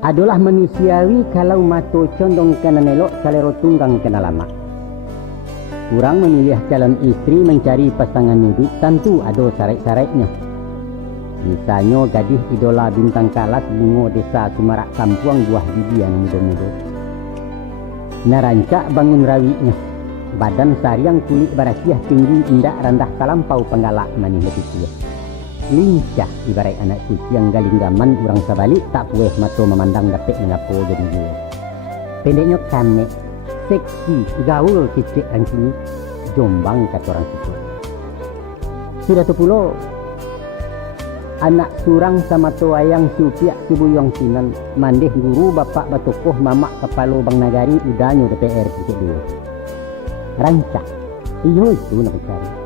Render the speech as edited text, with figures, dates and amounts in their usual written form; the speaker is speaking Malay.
adalah manusiawi kalau mato condong kena nelok calero tunggang kena lama. Kurang memilih calon istri mencari pasangan hidup tentu ada syarat-syaratnya. Misalnya gadis idola bintang kalas bungo desa Sumarak Kampuang buah biji yang muda-muda. Narancak bangun rawinya, badan sariang kulit barasiah tinggi indak rendah kalampau penggalak manih lebih tua. Lincah ibarat anak suci yang galinggaman orang sabalik tak puas mata memandang dapat mengapo jadi dia. Pendeknya kamek, seksi, gaul kecil angkini, jombang kata orang situ. Sudah tu pula anak surang sama tu ayang siupiak si buyong sinan mandeh guru bapak batokoh mamak kepala bang nagari udanyo DPR sikit dulu. Rancak, iyo itu nak cari.